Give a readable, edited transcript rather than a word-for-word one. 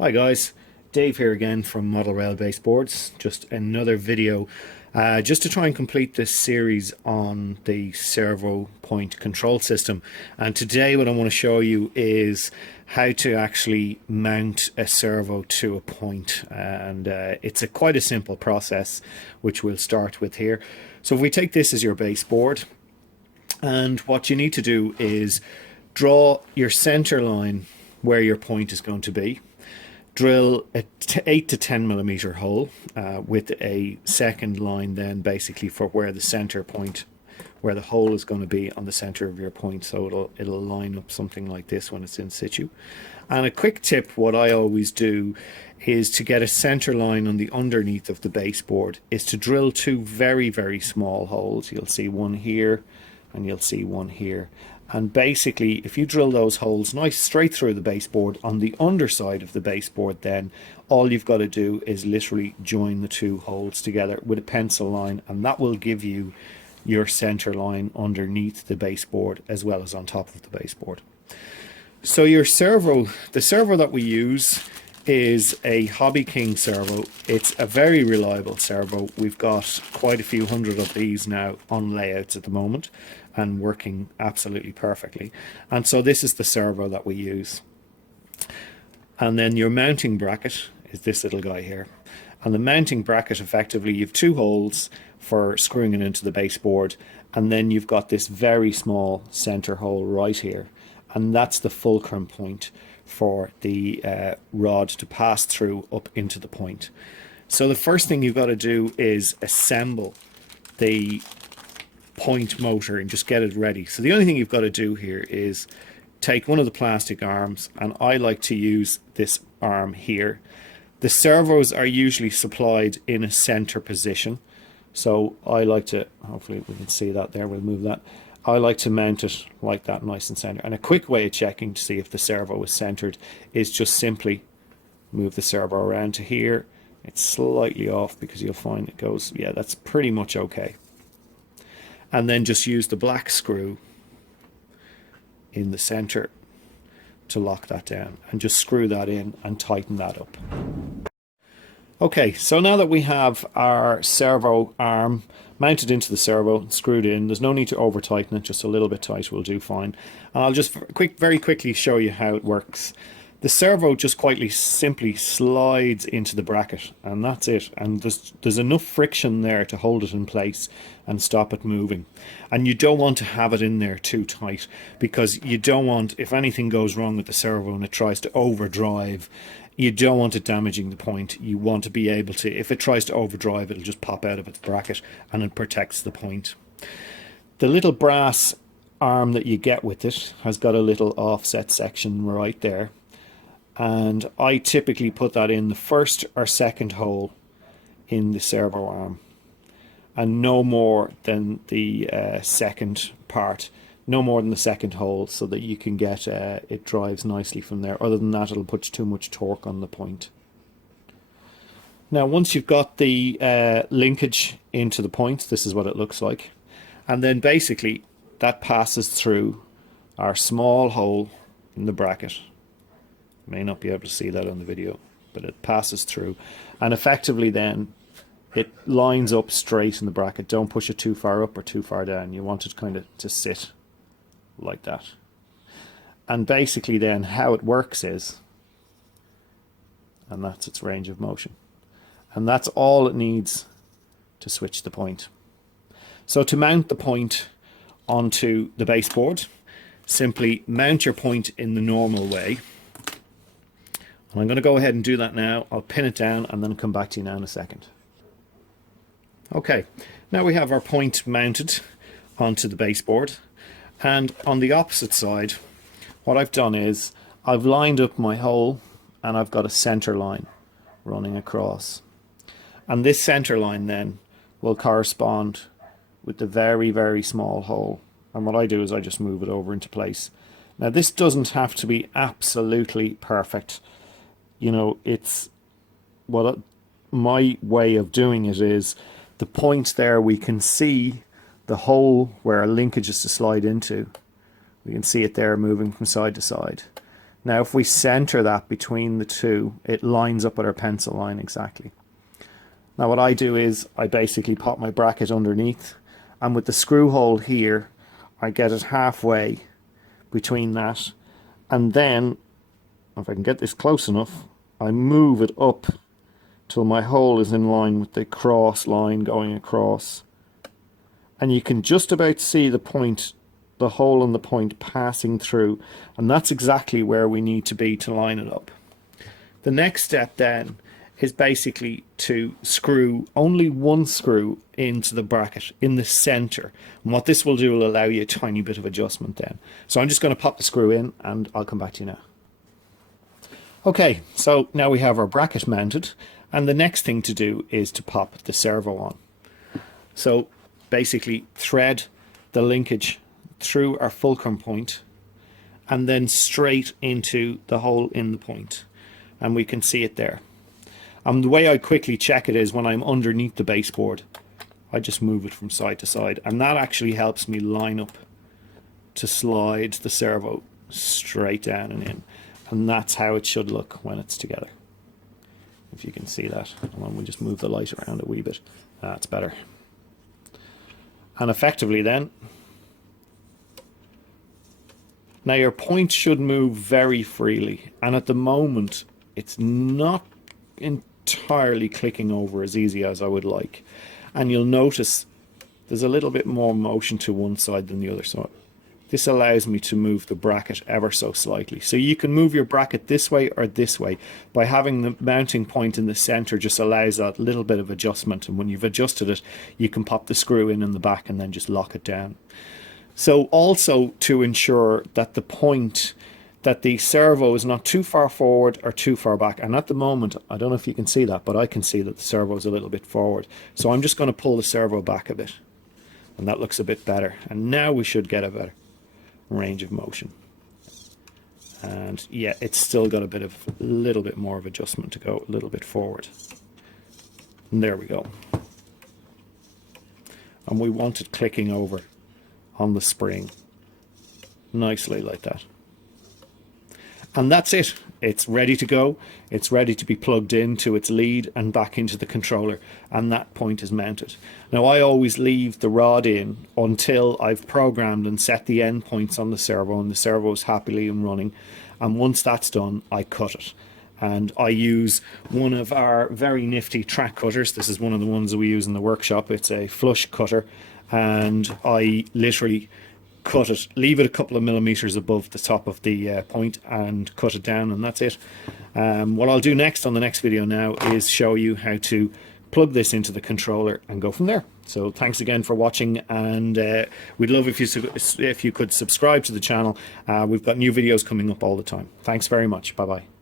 Hi guys, Dave here again from Model Rail Based Boards. Just another video just to try and complete this series on the servo point control system. And today what I want to show you is how to actually mount a servo to a point. And it's quite a simple process, which we'll start with here. So if we take this as your base board, and what you need to do is draw your center line where your point is going to be. Drill a 8 to 10 millimeter hole with a second line then basically for where the center point, where the hole is going to be on the center of your point, so it'll line up something like this when it's in situ. And a quick tip, what I always do is to get a center line on the underneath of the baseboard is to drill two very small holes. You'll see one here and you'll see one here. And basically, if you drill those holes nice straight through the baseboard on the underside of the baseboard, then all you've got to do is literally join the two holes together with a pencil line, and that will give you your center line underneath the baseboard as well as on top of the baseboard. So your servo, the servo that we use is a Hobby King servo. It's a very reliable servo. We've got quite a few hundred of these now on layouts at the moment and working absolutely perfectly. And so this is the servo that we use. And then your mounting bracket is this little guy here. And the mounting bracket, effectively, you've two holes for screwing it into the baseboard, and then you've got this very small center hole right here. And that's the fulcrum point for the rod to pass through up into the point. So the first thing you've got to do is assemble the point motor and just get it ready. So the only thing you've got to do here is take one of the plastic arms, and I like to use this arm here. The servos are usually supplied in a center position, so I like to, hopefully we can see that there, we'll move that. I like to mount it like that, nice and center. And a quick way of checking to see if the servo is centered is just simply move the servo around to here. It's slightly off because you'll find it goes, yeah, that's pretty much okay. And then just use the black screw in the center to lock that down, and just screw that in and tighten that up. Okay, so now that we have our servo arm mounted into the servo, screwed in, there's no need to over tighten it, just a little bit tight will do fine. And I'll just very quickly show you how it works. The servo just quite simply slides into the bracket, and that's it. And there's enough friction there to hold it in place and stop it moving. And you don't want to have it in there too tight, because you don't want, if anything goes wrong with the servo and it tries to overdrive, you don't want it damaging the point. You want to be able to, if it tries to overdrive, it'll just pop out of its bracket and it protects the point. The little brass arm that you get with it has got a little offset section right there. And I typically put that in the first or second hole in the servo arm, and no more than the second part, no more than the second hole, so that you can get it drives nicely from there. Other than that, it'll put too much torque on the point. Now once you've got the linkage into the point, this is what it looks like, and then basically that passes through our small hole in the bracket. May not be able to see that on the video, but it passes through, and effectively then it lines up straight in the bracket. Don't push it too far up or too far down. You want it kind of to sit like that. And basically then how it works is, and that's its range of motion, and that's all it needs to switch the point. So to mount the point onto the baseboard, simply mount your point in the normal way. And I'm going to go ahead and do that now. I'll pin it down and then come back to you now in a second. Okay, now we have our point mounted onto the baseboard, and on the opposite side what I've done is I've lined up my hole, and I've got a center line running across, and this center line then will correspond with the very small hole. And what I do is I just move it over into place. Now this doesn't have to be absolutely perfect. You know, it's what my way of doing it is, the point there, we can see the hole where our linkage is to slide into. We can see it there moving from side to side. Now if we center that between the two, it lines up with our pencil line exactly. Now what I do is I basically pop my bracket underneath, and with the screw hole here I get it halfway between that, and then if I can get this close enough, I move it up till my hole is in line with the cross line going across, and you can just about see the point, the hole in the point passing through, and that's exactly where we need to be to line it up. The next step then is basically to screw only one screw into the bracket in the center, and what this will do will allow you a tiny bit of adjustment then. So I'm just going to pop the screw in and I'll come back to you now. Okay, so now we have our bracket mounted, and the next thing to do is to pop the servo on. So basically thread the linkage through our fulcrum point and then straight into the hole in the point, and we can see it there. And the way I quickly check it is when I'm underneath the baseboard, I just move it from side to side, and that actually helps me line up to slide the servo straight down and in. And that's how it should look when it's together. If you can see that. And then we just move the light around a wee bit. That's better. And effectively then, now your point should move very freely. And at the moment, it's not entirely clicking over as easy as I would like. And you'll notice there's a little bit more motion to one side than the other. So this allows me to move the bracket ever so slightly. So you can move your bracket this way or this way. By having the mounting point in the center just allows that little bit of adjustment, and when you've adjusted it, you can pop the screw in the back and then just lock it down. So also to ensure that the point, that the servo is not too far forward or too far back. And at the moment, I don't know if you can see that, but I can see that the servo is a little bit forward. So I'm just going to pull the servo back a bit, and that looks a bit better. And now we should get a better range of motion. And yeah, it's still got a little bit more of adjustment to go a little bit forward. And there we go. And we want it clicking over on the spring nicely like that. And that's it. It's ready to go. It's ready to be plugged into its lead and back into the controller, and that point is mounted. Now I always leave the rod in until I've programmed and set the end points on the servo, and the servo is happily and running, and once that's done I cut it. And I use one of our very nifty track cutters. This is one of the ones that we use in the workshop. It's a flush cutter, and I literally cut it, leave it a couple of millimeters above the top of the point and cut it down, and that's it. What I'll do next on the next video now is show you how to plug this into the controller and go from there. So thanks again for watching, and we'd love if you could subscribe to the channel. We've got new videos coming up all the time. Thanks very much. Bye bye.